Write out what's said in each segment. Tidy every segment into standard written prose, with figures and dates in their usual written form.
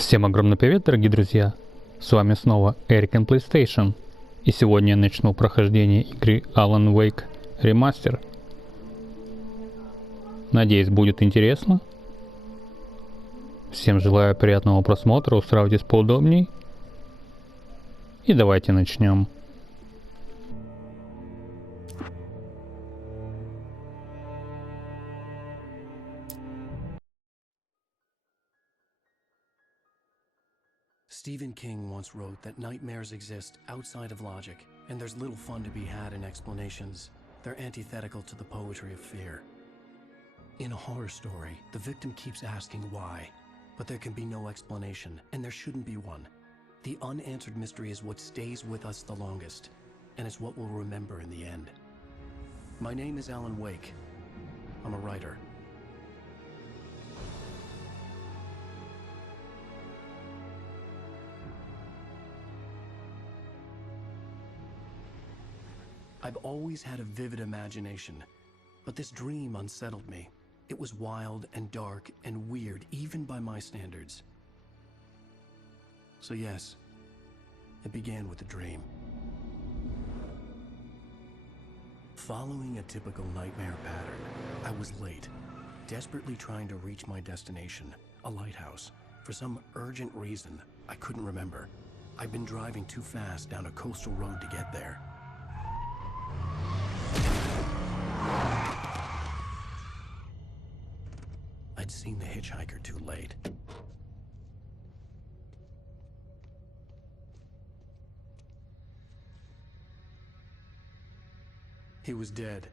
Всем огромный привет, дорогие друзья! С вами снова Эрик and PlayStation. И сегодня я начну прохождение игры Alan Wake Remastered. Надеюсь, будет интересно. Всем желаю приятного просмотра, устраивайтесь поудобней. И давайте начнем. Stephen King once wrote that nightmares exist outside of logic, and there's little fun to be had in explanations. They're antithetical to the poetry of fear. In a horror story, the victim keeps asking why, but there can be no explanation, and there shouldn't be one. The unanswered mystery is what stays with us the longest, and it's what we'll remember in the end. My name is Alan Wake. I'm a writer. I've always had a vivid imagination, but this dream unsettled me. It was wild and dark and weird, even by my standards. So yes, it began with a dream. Following a typical nightmare pattern, I was late, desperately trying to reach my destination, a lighthouse. For some urgent reason, I couldn't remember. I'd been driving too fast down a coastal road to get there. I'd seen the hitchhiker too late. He was dead.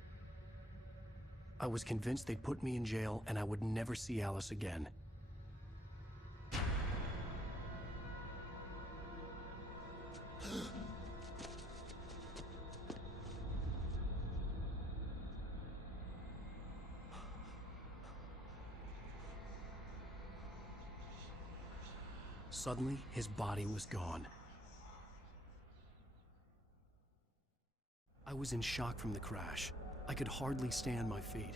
I was convinced they'd put me in jail and I would never see Alice again. Suddenly, his body was gone. I was in shock from the crash. I could hardly stay on my feet.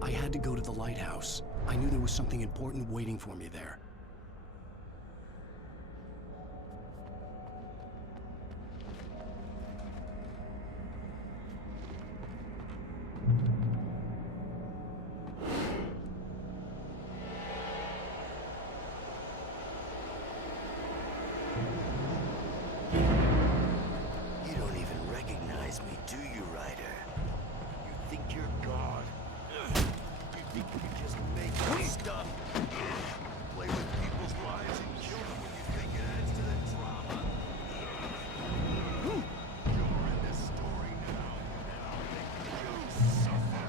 I had to go to the lighthouse. I knew there was something important waiting for me there. You don't even recognize me, do you, Ryder? You think you're God? You think you can just make up stuff? Play with people's lives and kill them when you think it adds to the drama? You're in this story now, and I'll make you suffer.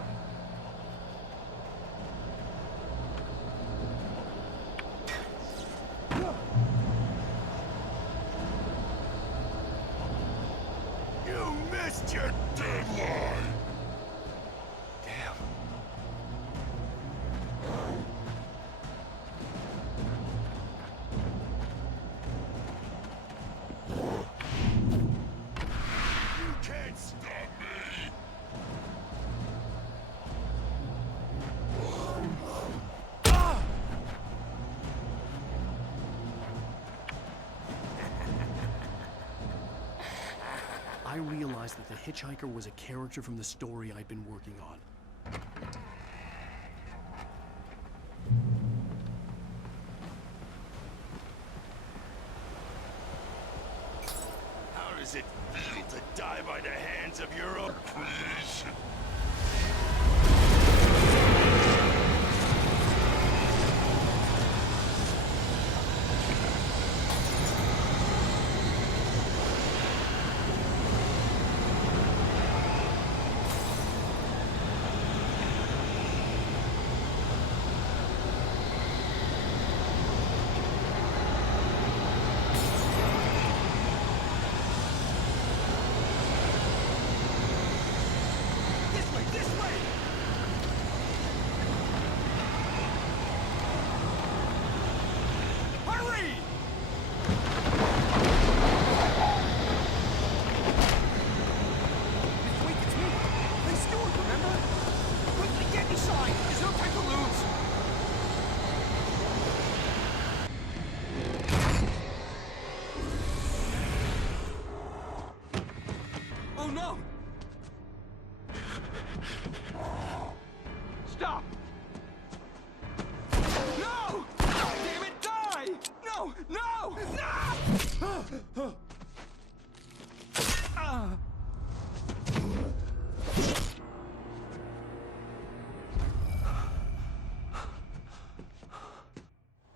You missed your deadline! Damn. You can't stop me! I realized that the hitchhiker was a character from the story I'd been working on. How does it feel to die by the hands of your oppression? No! Stop! No! Damn it, die! No! No! No!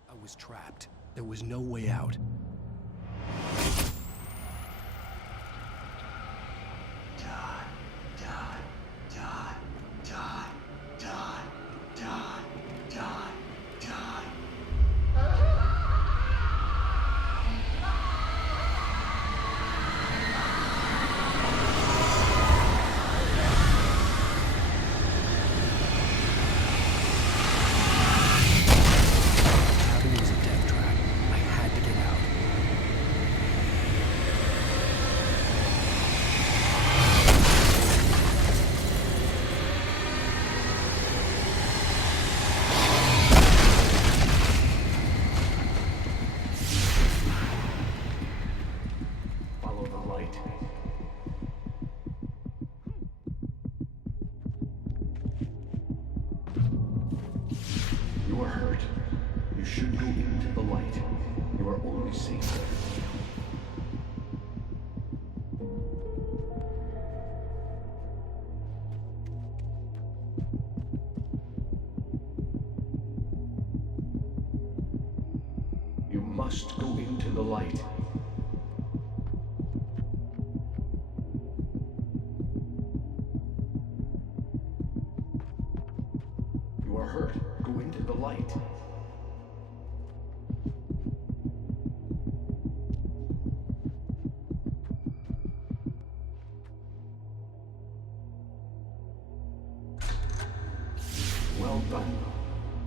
I was trapped. There was no way out. You are hurt. You should go into the light. You are only safe there. You must go into the light. You are hurt. Go into the light. Well done.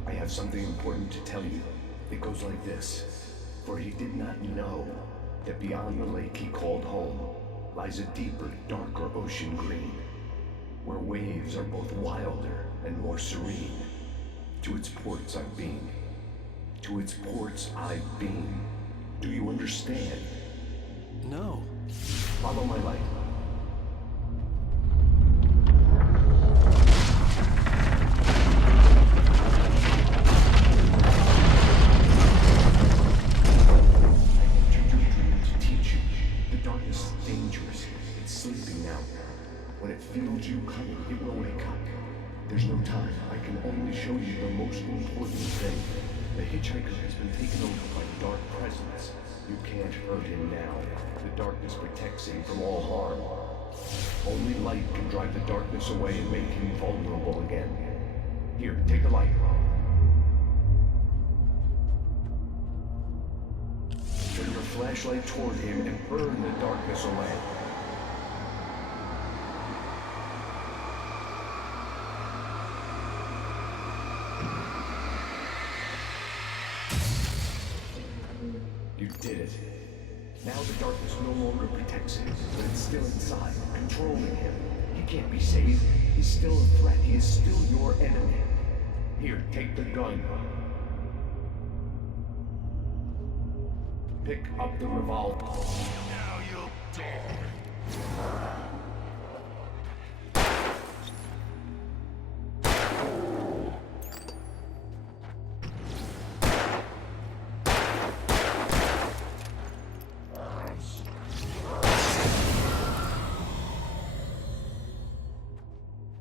I have something important to tell you. It goes like this. For he did not know that beyond the lake he called home lies a deeper, darker ocean green, where waves are both wilder and more serene. To its ports I've been. To its ports I've been. Do you understand? No. Follow my light. You coming, it will wake up. There's no time. I can only show you the most important thing. The hitchhiker has been taken over by dark presence. You can't hurt him now. The darkness protects him from all harm. Only light can drive the darkness away and make him vulnerable again. Here, take the light. Turn your flashlight toward him and burn the darkness away. You did it. Now the darkness no longer protects him, but it's still inside, controlling him. He can't be saved. He's still a threat. He is still your enemy. Here, take the gun. Pick up the revolver. Now you'll die.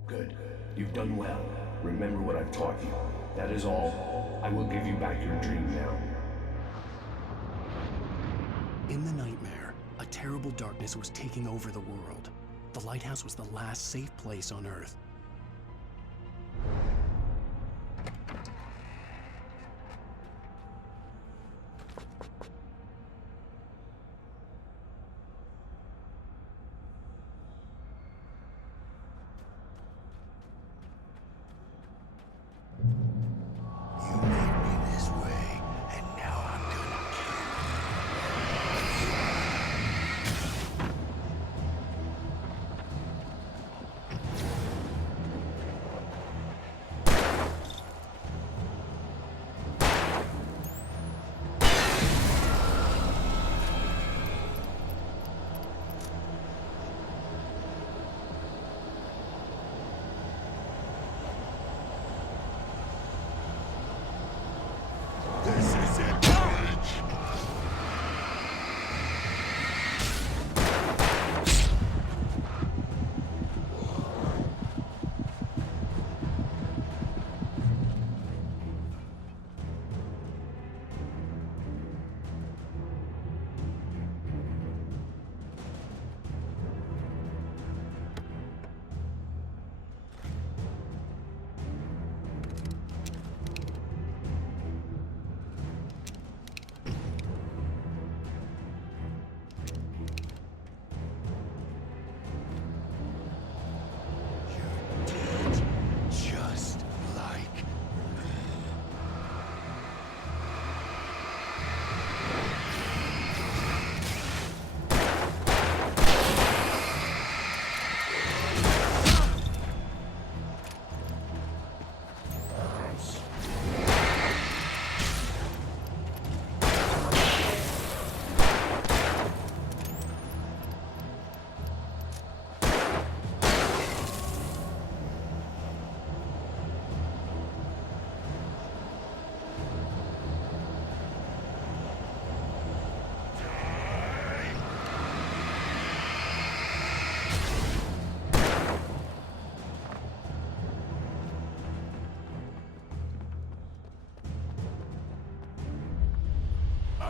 Good. You've done well. Remember what I've taught you. That is all. I will give you back your dream now. In the nightmare, a terrible darkness was taking over the world. The lighthouse was the last safe place on Earth. You made me this way, and now I'm gonna kill you.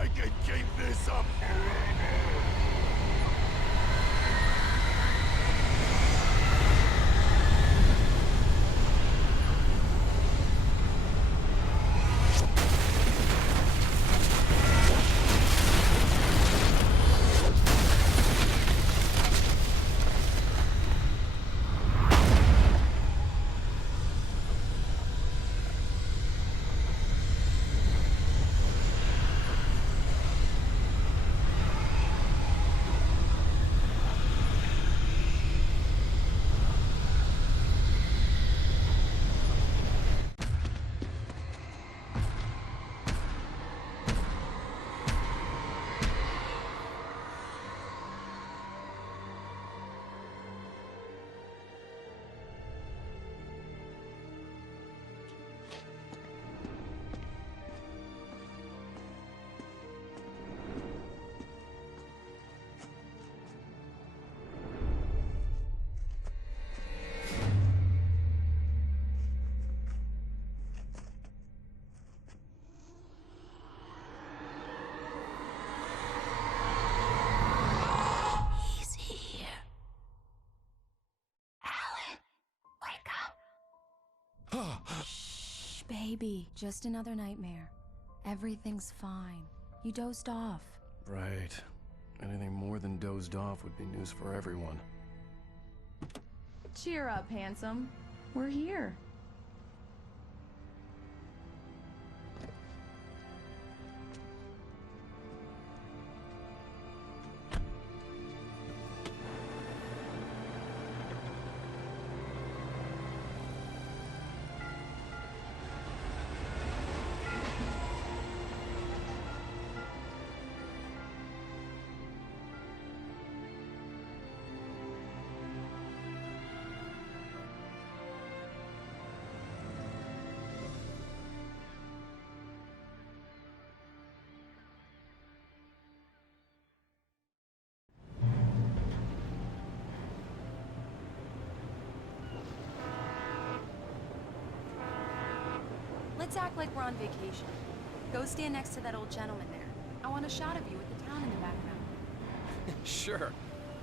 I can keep this up. Shh, baby. Just another nightmare. Everything's fine. You dozed off. Right. Anything more than dozed off would be news for everyone. Cheer up, handsome. We're here. Let's act like we're on vacation. Go stand next to that old gentleman there. I want a shot of you with the town in the background. Sure.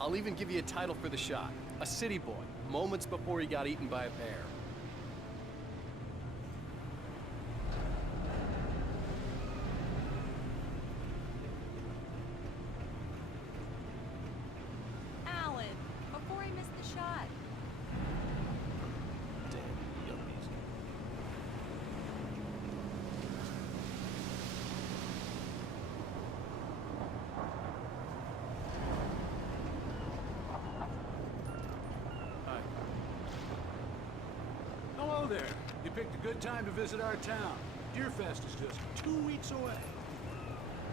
I'll even give you a title for the shot. A city boy, moments before he got eaten by a bear. Alan, before he missed the shot. Hello there. You picked a good time to visit our town. Deerfest is just 2 weeks away.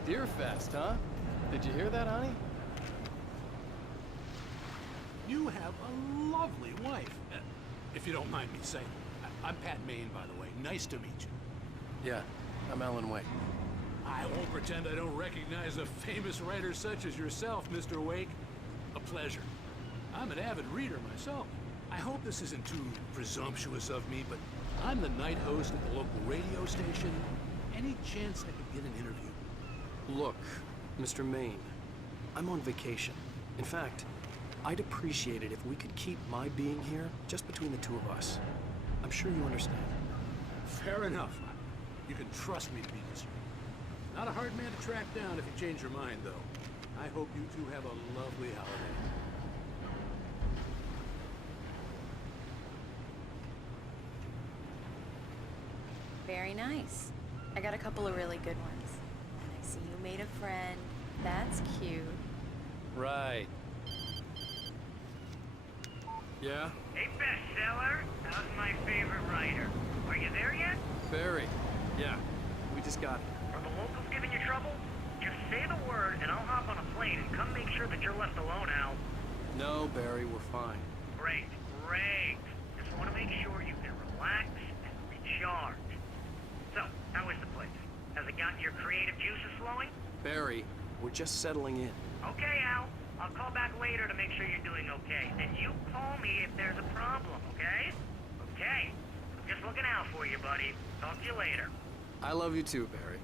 Deerfest, huh? Did you hear that, honey? You have a lovely wife. If you don't mind me saying. I'm Pat Maine, by the way. Nice to meet you. Yeah, I'm Alan Wake. I won't pretend I don't recognize a famous writer such as yourself, Mr. Wake. A pleasure. I'm an avid reader myself. I hope this isn't too presumptuous of me, but I'm the night host at the local radio station. Any chance I could get an interview? Look, Mr. Maine, I'm on vacation. In fact, I'd appreciate it if we could keep my being here just between the two of us. I'm sure you understand. Fair enough. You can trust me to be discreet. Not a hard man to track down if you change your mind, though. I hope you two have a lovely holiday. Very nice. I got a couple of really good ones. And I see you made a friend. That's cute. Right. Yeah? Hey, bestseller. How's my favorite writer? Are you there yet? Barry. Yeah. We just got here. Are the locals giving you trouble? Just say the word and I'll hop on a plane and come make sure that you're left alone, Al. No, Barry, we're fine. Great, great. Just want to make sure you can relax and recharge. So, how is the place? Has it gotten your creative juices flowing? Barry, we're just settling in. Okay, Al. I'll call back later to make sure you're doing okay. And you call me if there's a problem, okay? Okay. I'm just looking out for you, buddy. Talk to you later. I love you too, Barry.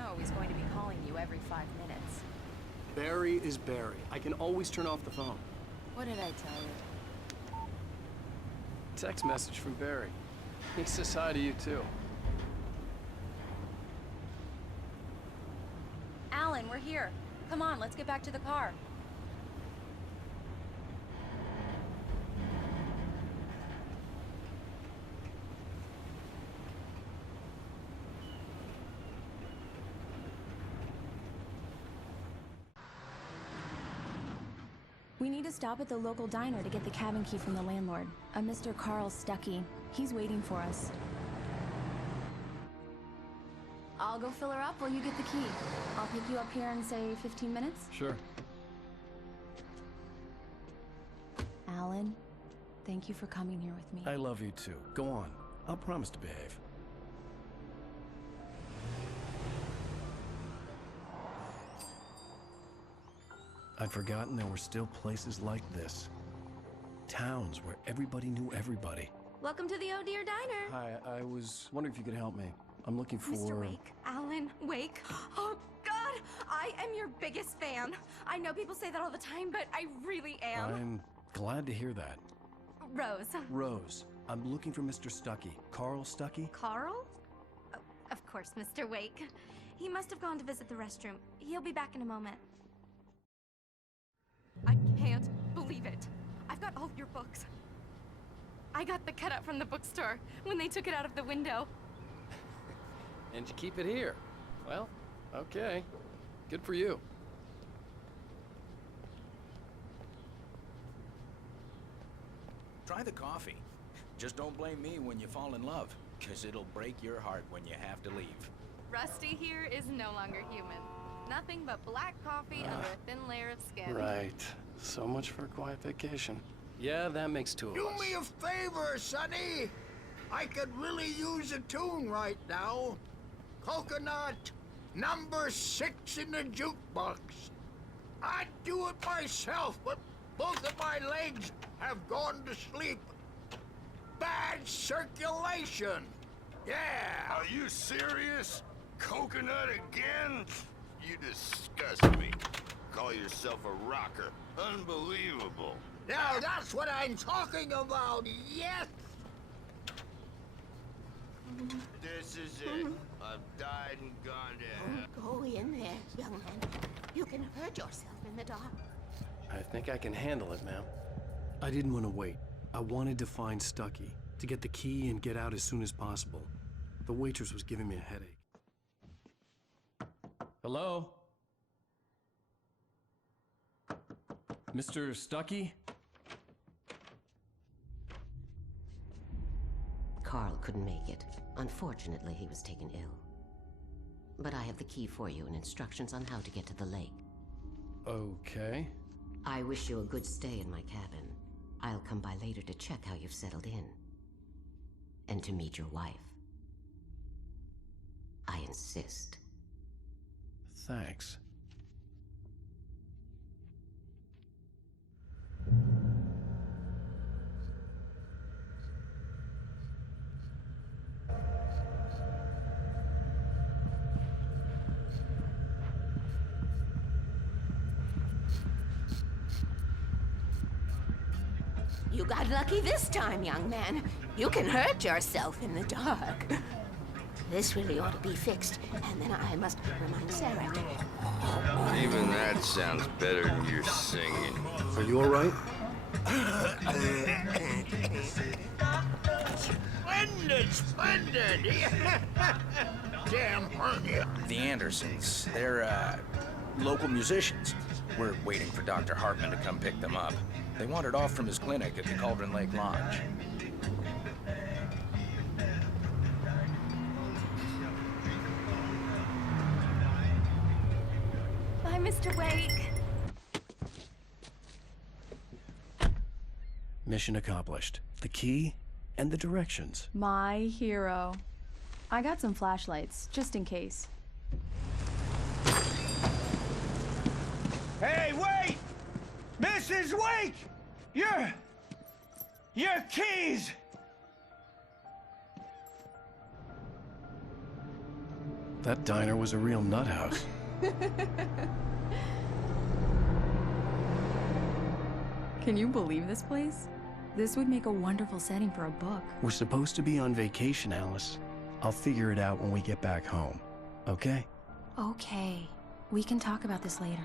know he's going to be calling you every 5 minutes. Barry is Barry. I can always turn off the phone. What did I tell you? Text message from Barry. He says hi to you too. Alan, we're here. Come on, let's get back to the car. We need to stop at the local diner to get the cabin key from the landlord, a Mr. Carl Stuckey. He's waiting for us. I'll go fill her up while you get the key. I'll pick you up here in, say, 15 minutes? Sure. Alan, thank you for coming here with me. I love you too. Go on. I'll promise to behave. I'd forgotten there were still places like this. Towns where everybody knew everybody. Welcome to the Oh Dear Diner. Hi, I was wondering if you could help me. I'm looking for... Mr. Wake, Alan Wake. Oh, God, I am your biggest fan. I know people say that all the time, but I really am. I'm glad to hear that. Rose. Rose, I'm looking for Mr. Stuckey. Carl Stuckey? Carl? Oh, of course, Mr. Wake. He must have gone to visit the restroom. He'll be back in a moment. I can't believe it. I've got all of your books. I got the cutout from the bookstore when they took it out of the window. And you keep it here. Well, okay. Good for you. Try the coffee. Just don't blame me when you fall in love, 'cause it'll break your heart when you have to leave. Rusty here is no longer human. Nothing but black coffee under a thin layer of skin. Right. So much for a quiet vacation. Yeah, that makes two of Do us. me a favor, Sonny. I could really use a tune right now. Coconut, number 6 in the jukebox. I'd do it myself, but both of my legs have gone to sleep. Bad circulation. Yeah. Are you serious? Coconut again? You disgust me. Call yourself a rocker. Unbelievable. Now that's what I'm talking about, yes. This is it. I've died and gone to hell. Go in there, young man. You can hurt yourself in the dark. I think I can handle it, ma'am. I didn't want to wait. I wanted to find Stuckey, to get the key and get out as soon as possible. The waitress was giving me a headache. Hello? Mr. Stuckey? Carl couldn't make it. Unfortunately, he was taken ill. But I have the key for you and instructions on how to get to the lake. Okay. I wish you a good stay in my cabin. I'll come by later to check how you've settled in. And to meet your wife. I insist. Thanks. You got lucky this time, young man. You can hurt yourself in the dark. This really ought to be fixed, and then I must remind Sarah to... Even that sounds better than your singing. Are you all right? Splendid, splendid. Damn hernia. The Andersons, they're, local musicians. We're waiting for Dr. Hartman to come pick them up. They wandered off from his clinic at the Cauldron Lake Lodge. Bye, Mr. Wake. Mission accomplished. The key and the directions. My hero. I got some flashlights, just in case. Hey, wait! Mrs. Wake! Your keys! That diner was a real nut house. Can you believe this place? This would make a wonderful setting for a book. We're supposed to be on vacation, Alice. I'll figure it out when we get back home. Okay? Okay. We can talk about this later.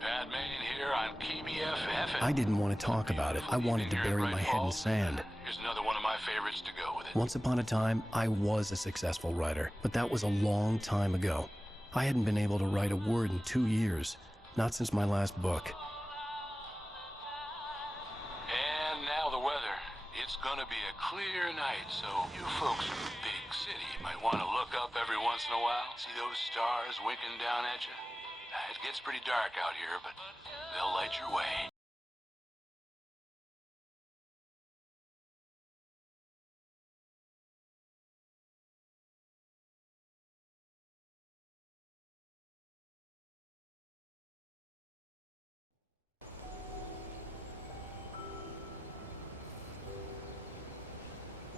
Batman here on KBFF. I didn't want to talk about it. I wanted to bury my head in sand. Here's another one of my favorites to go with it. Once upon a time, I was a successful writer, but that was a long time ago. I hadn't been able to write a word in 2 years, not since my last book. And now the weather. It's gonna be a clear night, so you folks in the big city might want to look up every once in a while. See those stars winking down at you? It gets pretty dark out here, but they'll light your way.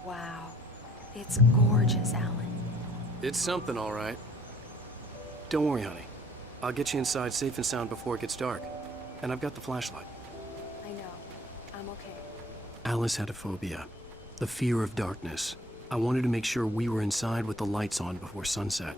Wow. It's gorgeous, Alan. It's something, all right. Don't worry, honey. I'll get you inside safe and sound before it gets dark. And I've got the flashlight. I know. I'm okay. Alice had a phobia. The fear of darkness. I wanted to make sure we were inside with the lights on before sunset.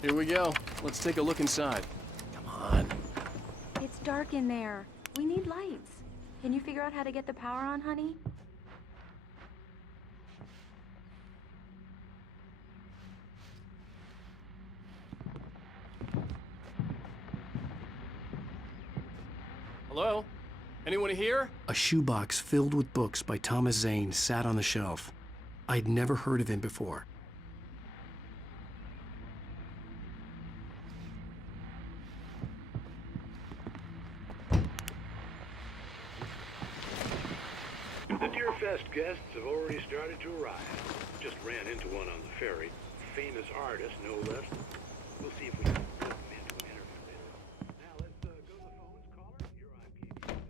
Here we go. Let's take a look inside. Come on. It's dark in there. We need lights. Can you figure out how to get the power on, honey? Hello? Anyone here? A shoebox filled with books by Thomas Zane sat on the shelf. I'd never heard of him before. The Deerfest guests have already started to arrive. Just ran into one on the ferry. Famous artist, no less. We'll see if we can put them into an interview. Now let's go to the phones. Caller, you're on KBFF.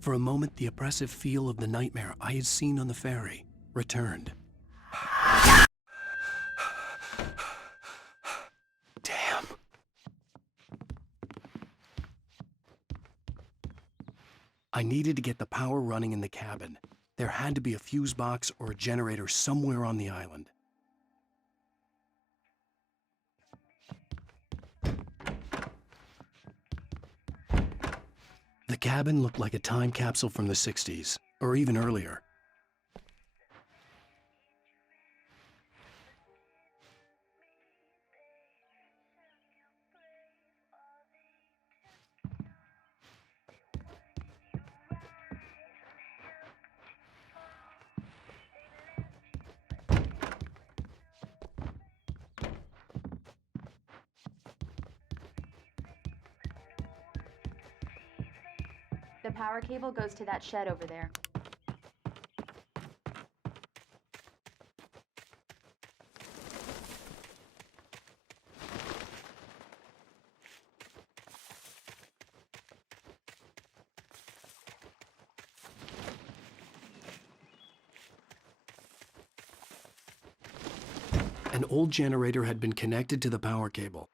For a moment, the oppressive feel of the nightmare I had seen on the ferry returned. Damn. I needed to get the power running in the cabin. There had to be a fuse box or a generator somewhere on the island. The cabin looked like a time capsule from the 60s, or even earlier. The power cable goes to that shed over there. An old generator had been connected to the power cable.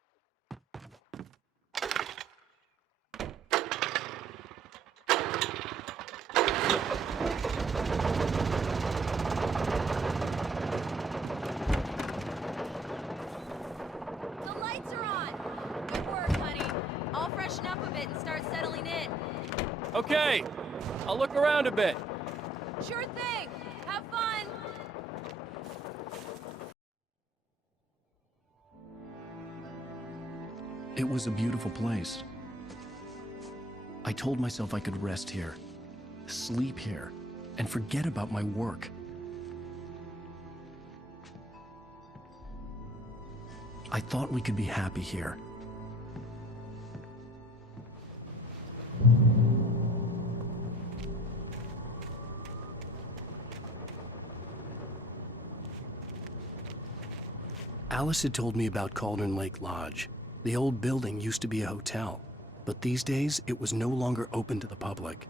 The lights are on! Good work, honey. I'll freshen up a bit and start settling in. Okay, I'll look around a bit. Sure thing! Have fun! It was a beautiful place. I told myself I could rest here, sleep here, and forget about my work. I thought we could be happy here. Alice had told me about Cauldron Lake Lodge. The old building used to be a hotel, but these days it was no longer open to the public.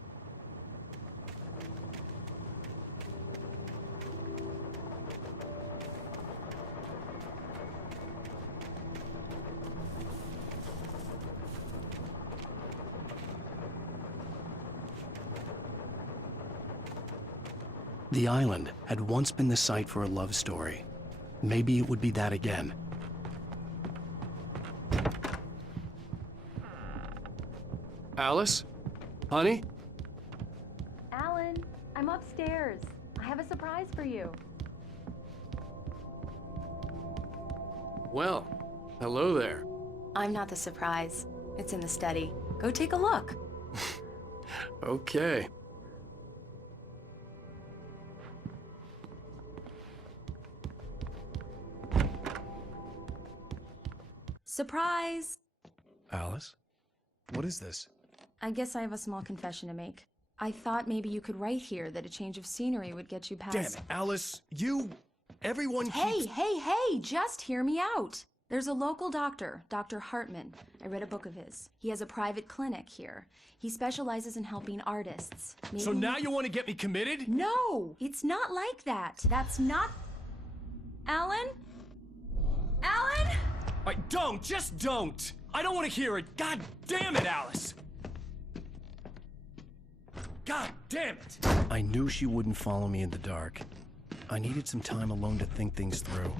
The island had once been the site for a love story. Maybe it would be that again. Alice? Honey? Alan, I'm upstairs. I have a surprise for you. Well, hello there. I'm not the surprise. It's in the study. Go take a look. Okay. Surprise! Alice? What is this? I guess I have a small confession to make. I thought maybe you could write here that a change of scenery would get you past— Damn it, Alice! Everyone keeps— Hey, just hear me out! There's a local doctor, Dr. Hartman. I read a book of his. He has a private clinic here. He specializes in helping artists. Maybe— So now you want to get me committed? No! It's not like that. That's not— Alan? Alan? Just don't! I don't want to hear it! God damn it, Alice! God damn it! I knew she wouldn't follow me in the dark. I needed some time alone to think things through.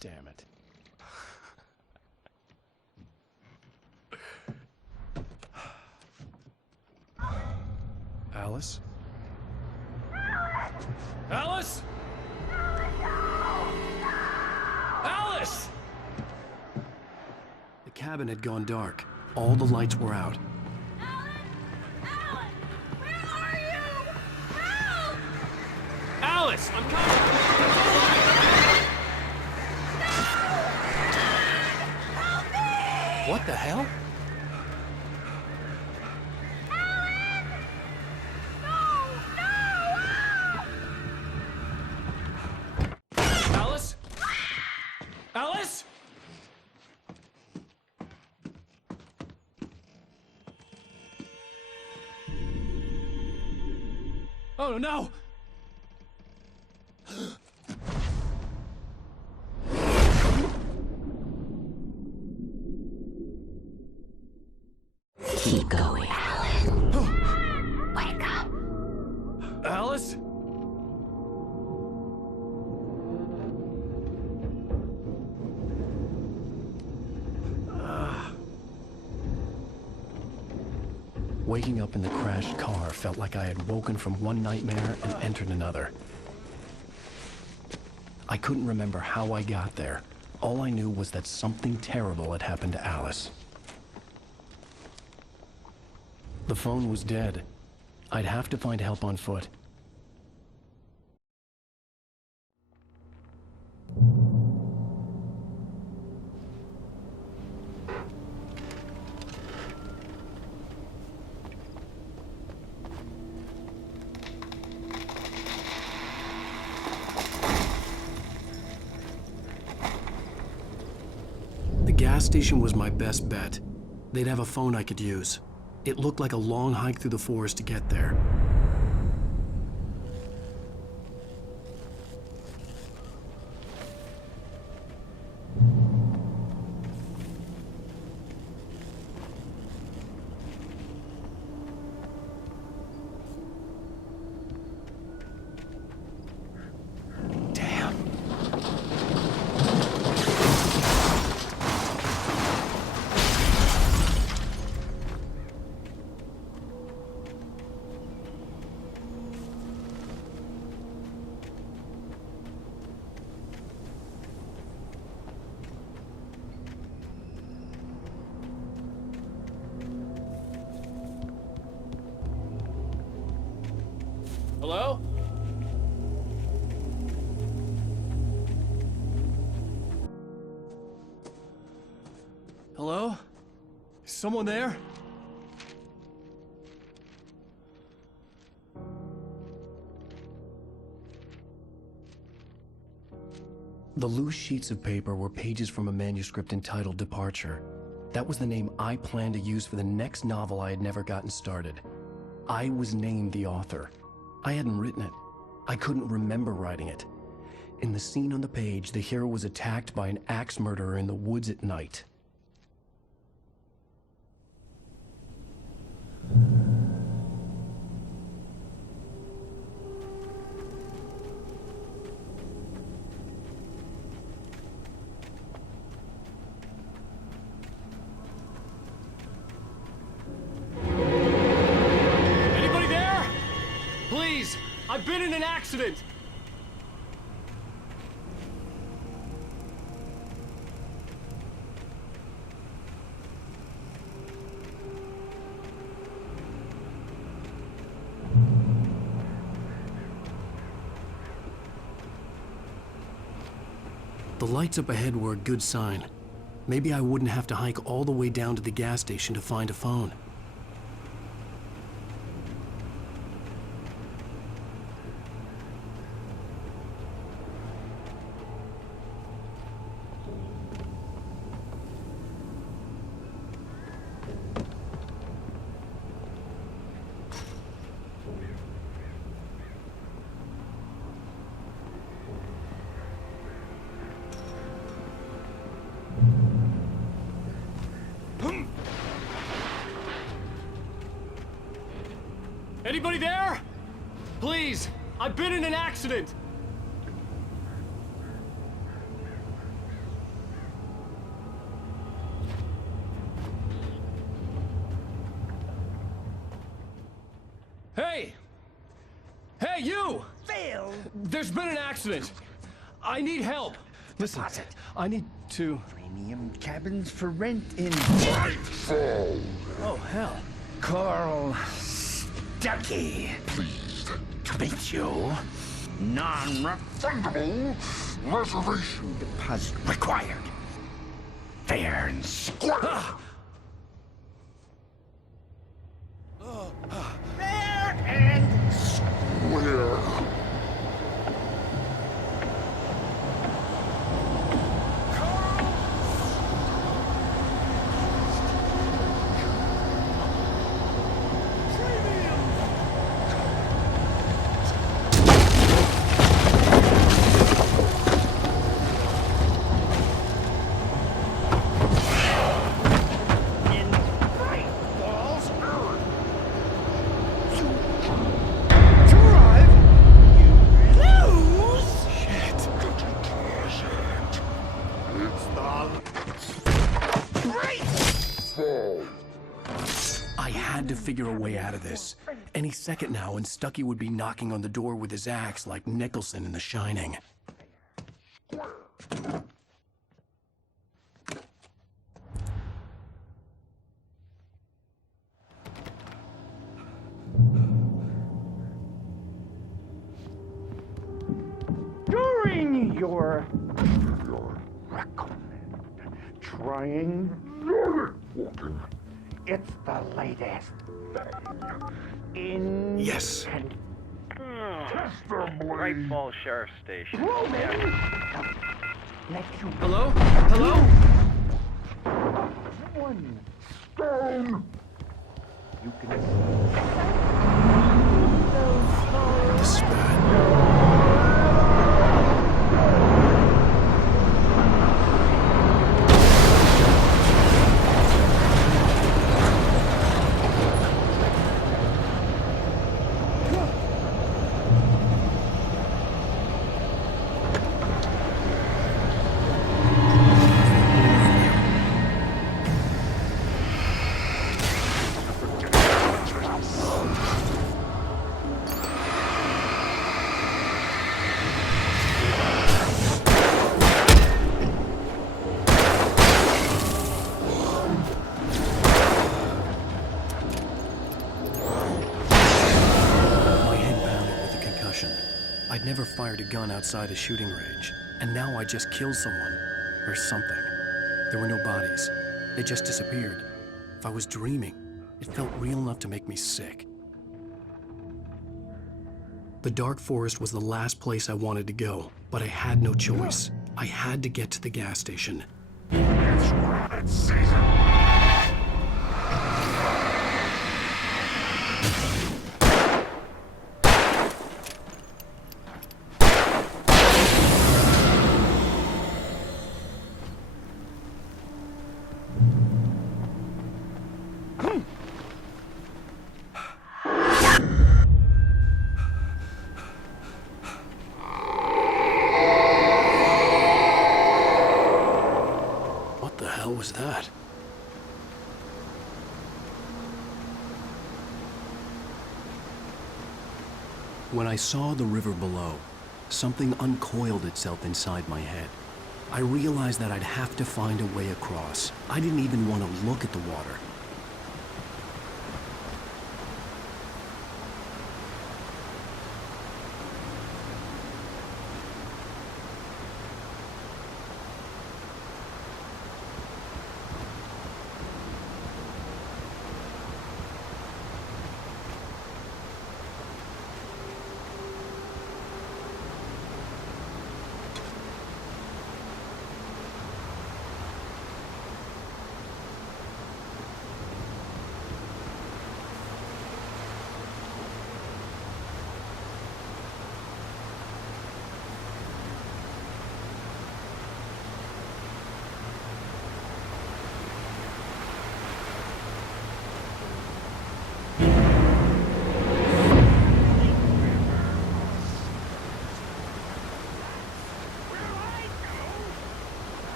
Damn it. Alice? Alice? Alice! The cabin had gone dark. All the lights were out. Alan! Where are you? Help! Alice, I'm coming! Help me! What the hell? Alice? Alice? Oh no! Keep going, Alan. Wake up. Alice? Waking up in the crashed car felt like I had woken from one nightmare and entered another. I couldn't remember how I got there. All I knew was that something terrible had happened to Alice. The phone was dead. I'd have to find help on foot. The gas station was my best bet. They'd have a phone I could use. It looked like a long hike through the forest to get there. Hello? Hello? Is someone there? The loose sheets of paper were pages from a manuscript entitled Departure. That was the name I planned to use for the next novel I had never gotten started. I was named the author. I hadn't written it. I couldn't remember writing it. In the scene on the page, the hero was attacked by an axe murderer in the woods at night. Anybody there? Please, I've been in an accident. The lights up ahead were a good sign. Maybe I wouldn't have to hike all the way down to the gas station to find a phone. Anybody there? Please, I've been in an accident. Hey! Hey, you! Phil! There's been an accident. I need help. Listen, I need to... Premium cabins for rent in Brightfall. Oh, hell. Carl Stucky. Pleased to meet you. Non-refundable reservation deposit required. Fair and square. Fair and square. I had to figure a way out of this. Any second now, and Stucky would be knocking on the door with his axe like Nicholson in The Shining. You're recommend trying. It's the latest in. Yes. Braight-Fålls Sheriff's Station. Hello? Hello? One stone. You can This is bad. I'd never fired a gun outside a shooting range, and now I just killed someone. Or something. There were no bodies. They just disappeared. If I was dreaming, it felt real enough to make me sick. The dark forest was the last place I wanted to go, but I had no choice. I had to get to the gas station. It's rabbit season. Was that? When I saw the river below, something uncoiled itself inside my head. I realized that I'd have to find a way across. I didn't even want to look at the water.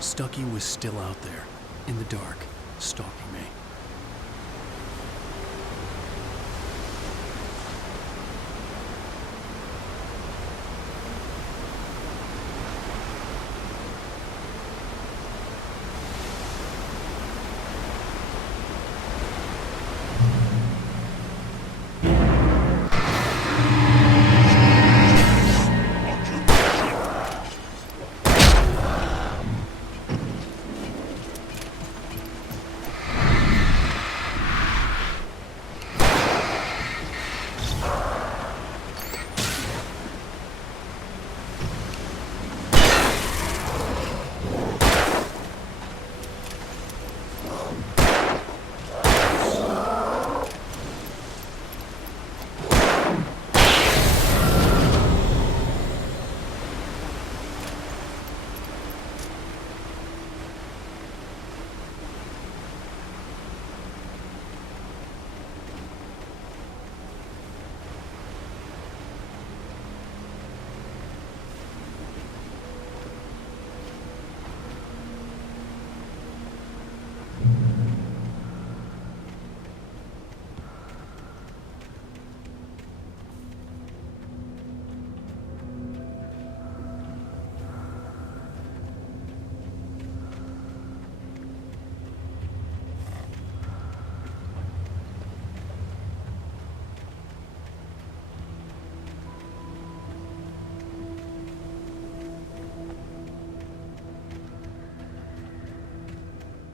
Stucky was still out there, in the dark, stalking me.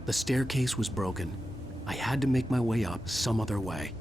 The staircase was broken. I had to make my way up some other way.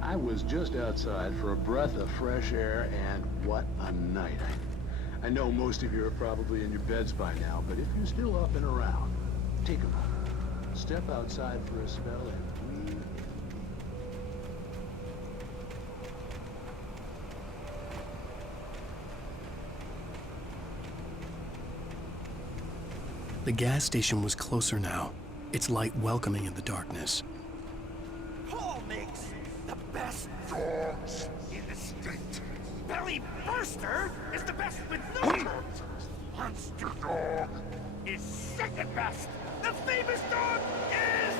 I was just outside for a breath of fresh air, and what a night. I know most of you are probably in your beds by now, but if you're still up and around, take a moment. Step outside for a spell and breathe. The gas station was closer now, its light welcoming in the darkness. Paul makes the best dogs in the state. Belly Burster is the best with no terms. Monster Dog is second best. The famous dog is...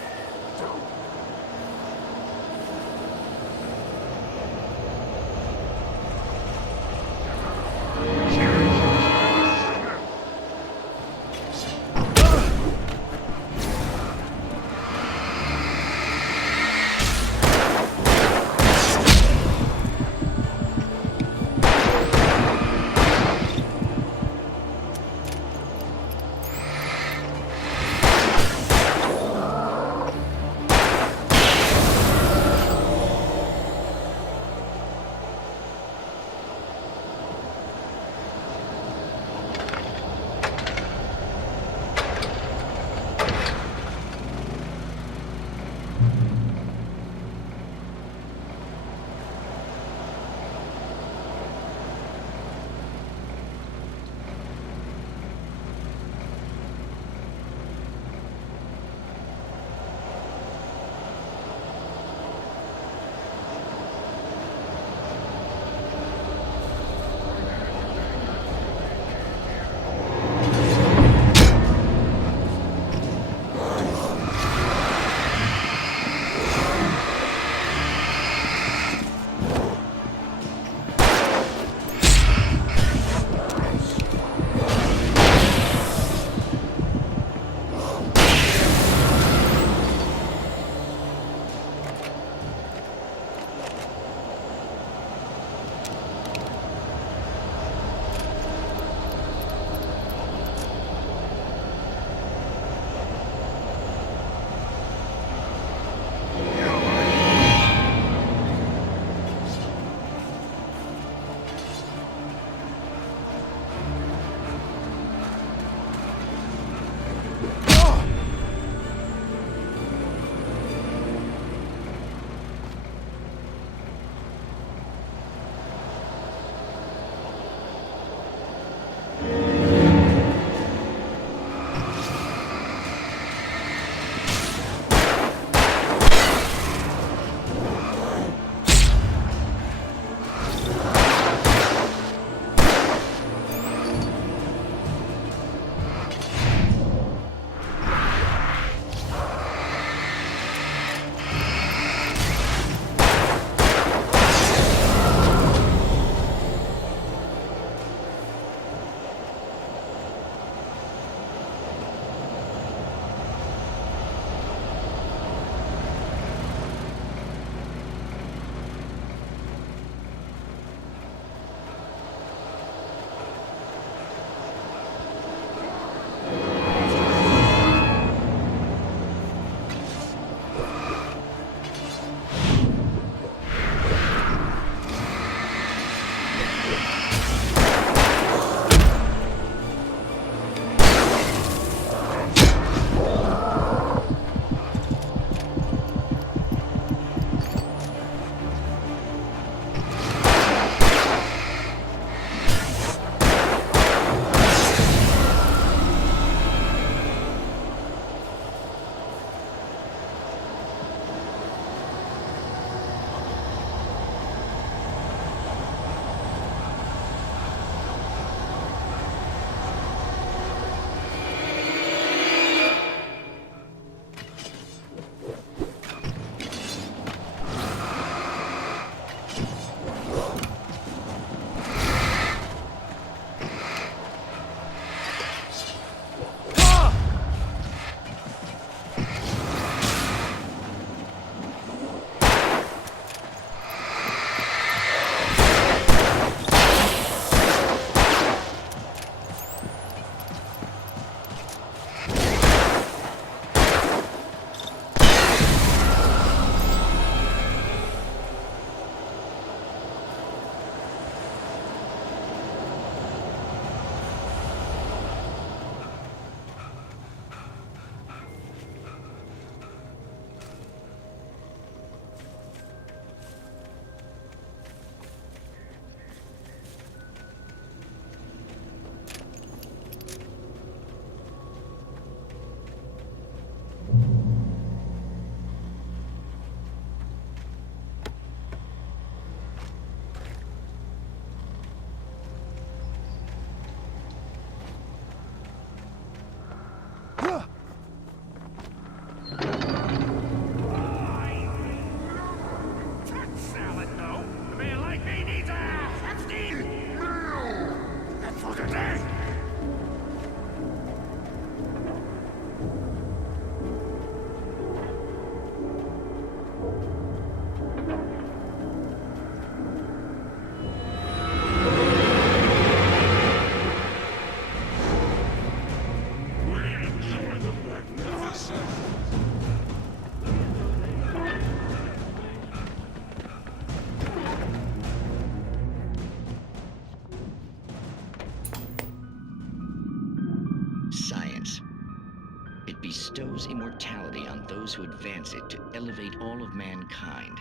bestows immortality on those who advance it to elevate all of mankind.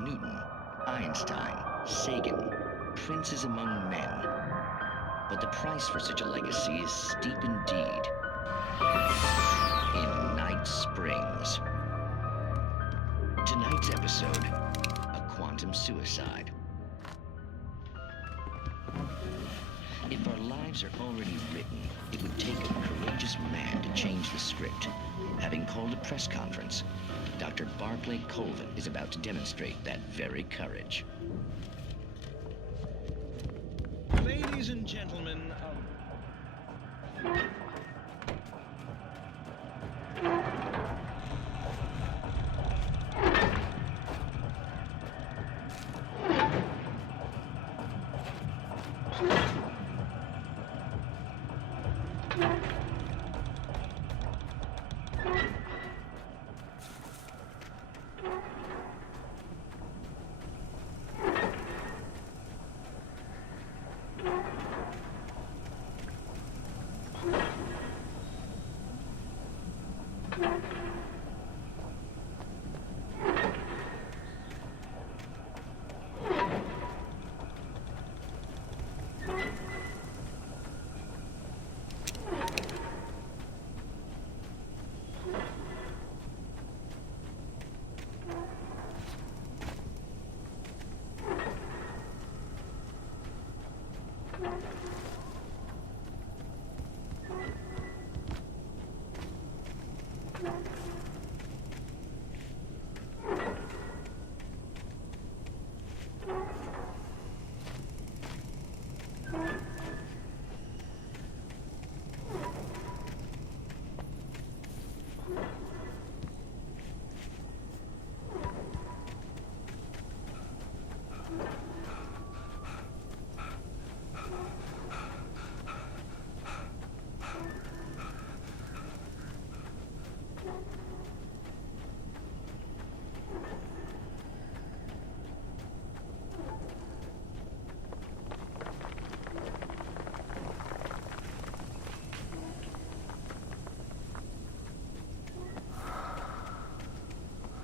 Newton, Einstein, Sagan, princes among men. But the price for such a legacy is steep indeed. In Night Springs. Tonight's episode, a quantum suicide. If our lives are already written, it would take a courageous man to change the script. Having called a press conference, Dr. Barclay Colvin is about to demonstrate that very courage. Ladies and gentlemen,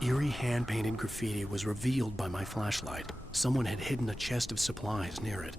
eerie hand-painted graffiti was revealed by my flashlight. Someone had hidden a chest of supplies near it.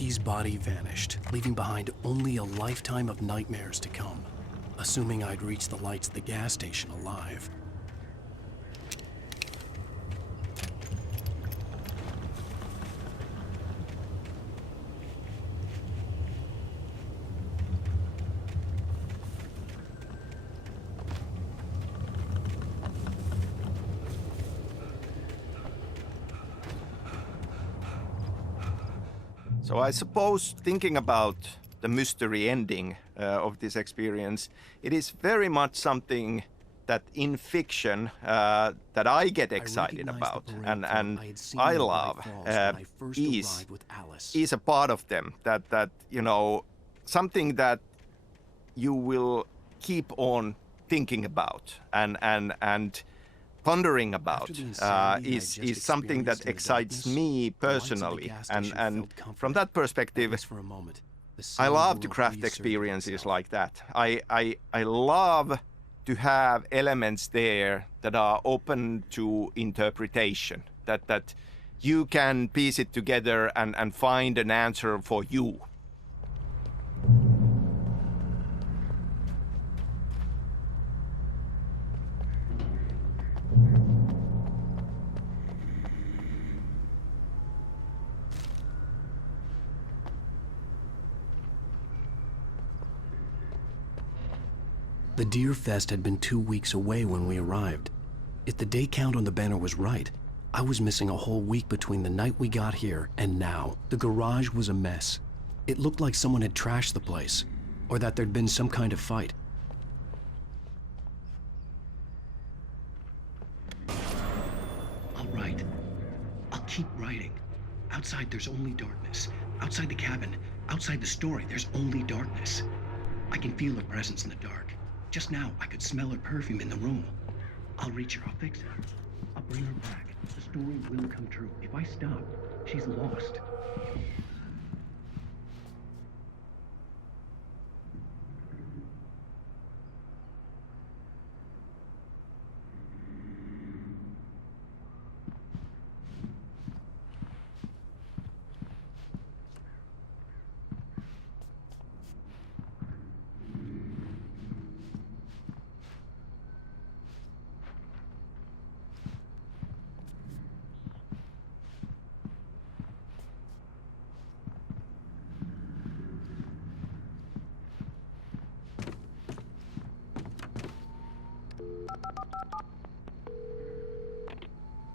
Stucky's body vanished, leaving behind only a lifetime of nightmares to come, assuming I'd reach the lights at the gas station alive. So I suppose, thinking about the mystery ending of this experience, it is very much something that in fiction that I get excited about and I love is a part of them that you know, something that you will keep on thinking about and pondering about is something that excites me personally, and from that perspective I love to craft experiences like that. I love to have elements there that are open to interpretation, that you can piece it together and find an answer for you. The Deer Fest had been 2 weeks away when we arrived. If the day count on the banner was right, I was missing a whole week between the night we got here and now. The garage was a mess. It looked like someone had trashed the place, or that there'd been some kind of fight. I'll write. I'll keep writing. Outside there's only darkness. Outside the cabin, outside the story, there's only darkness. I can feel her presence in the dark. Just now, I could smell her perfume in the room. I'll reach her, I'll fix her. I'll bring her back. The story will come true. If I stop, she's lost.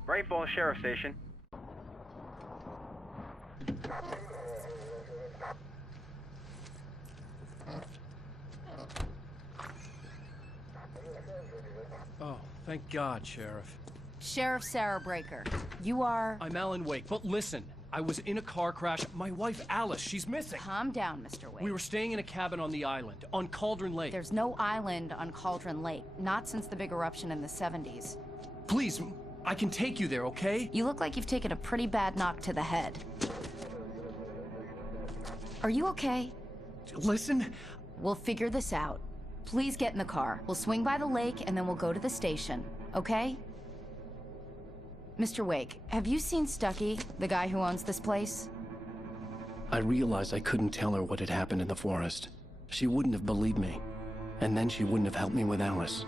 Braitville Sheriff Station. Oh, thank God, Sheriff. Sheriff Sarah Breaker. You are... I'm Alan Wake, but listen. I was in a car crash. My wife, Alice, she's missing. Calm down, Mr. Wake. We were staying in a cabin on the island, on Cauldron Lake. There's no island on Cauldron Lake. Not since the big eruption in the 70s. Please, I can take you there, okay? You look like you've taken a pretty bad knock to the head. Are you okay? Listen. We'll figure this out. Please get in the car. We'll swing by the lake and then we'll go to the station, okay? Mr. Wake, have you seen Stucky, the guy who owns this place? I realized I couldn't tell her what had happened in the forest. She wouldn't have believed me. And then she wouldn't have helped me with Alice.